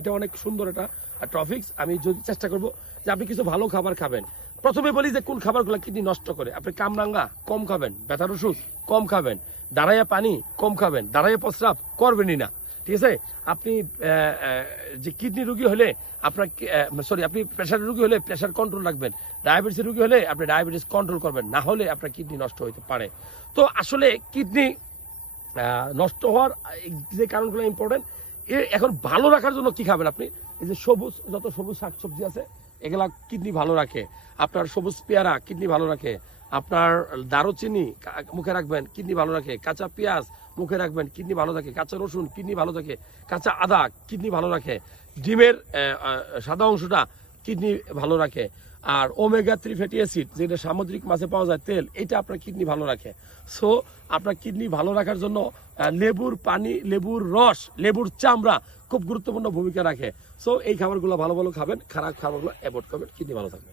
এটা অনেক সুন্দর একটা টপিকস। আমি যদি চেষ্টা করব যে আপনি কিছু ভালো খাবার খাবেন। প্রথমে বলি যে কোন খাবারগুলো কিডনি নষ্ট করে। আপনি কামরাঙ্গা কম খাবেন, ব্যথার ওষুধ কম খাবেন, দাঁড়াইয়া পানি কম খাবেন, দাঁড়াইয়া প্রস্রাব করবেনই না, ঠিক আছে? আপনি যে কিডনি রোগী হলে আপনার আপনি প্রেশার রোগী হলে প্রেশার কন্ট্রোল রাখবেন, ডায়াবেটিস রোগী হলে আপনি ডায়াবেটিস কন্ট্রোল করবেন, না হলে আপনার কিডনি নষ্ট হতে পারে। তো আসলে কিডনি নষ্ট হওয়ার যে কারণগুলো ইম্পর্টেন্ট। এখন ভালো রাখার জন্য কি খাবেন আপনি? এই যে সবুজ, যত সবুজ শাকসবজি আছে এগুলা কিডনি ভালো রাখে। আপনার সবুজ পেয়ারা কিডনি ভালো রাখে। আপনার দারুচিনি মুখে রাখবেন, কিডনি ভালো রাখে। কাঁচা পেঁয়াজ মুখে রাখবেন, কিডনি ভালো থাকে। কাঁচা রসুন কিডনি ভালো থাকে। কাঁচা আদা কিডনি ভালো রাখে। ডিমের সাদা অংশটা কিডনি ভালো রাখে। আর ওমেগা 3 ফ্যাটি অ্যাসিড, যেটা সামুদ্রিক মাছে পাওয়া যায় তেল, এটা আপনার কিডনি ভালো রাখে। সো আপনার কিডনি ভালো রাখার জন্য লেবুর পানি, লেবুর রস, লেবুর চামড়া খুব গুরুত্বপূর্ণ ভূমিকা রাখে। সো এই খাবারগুলো ভালো ভালো খাবেন, খারাপ খাবারগুলো অ্যাভয়েড করবেন, কিডনি ভালো থাকবে।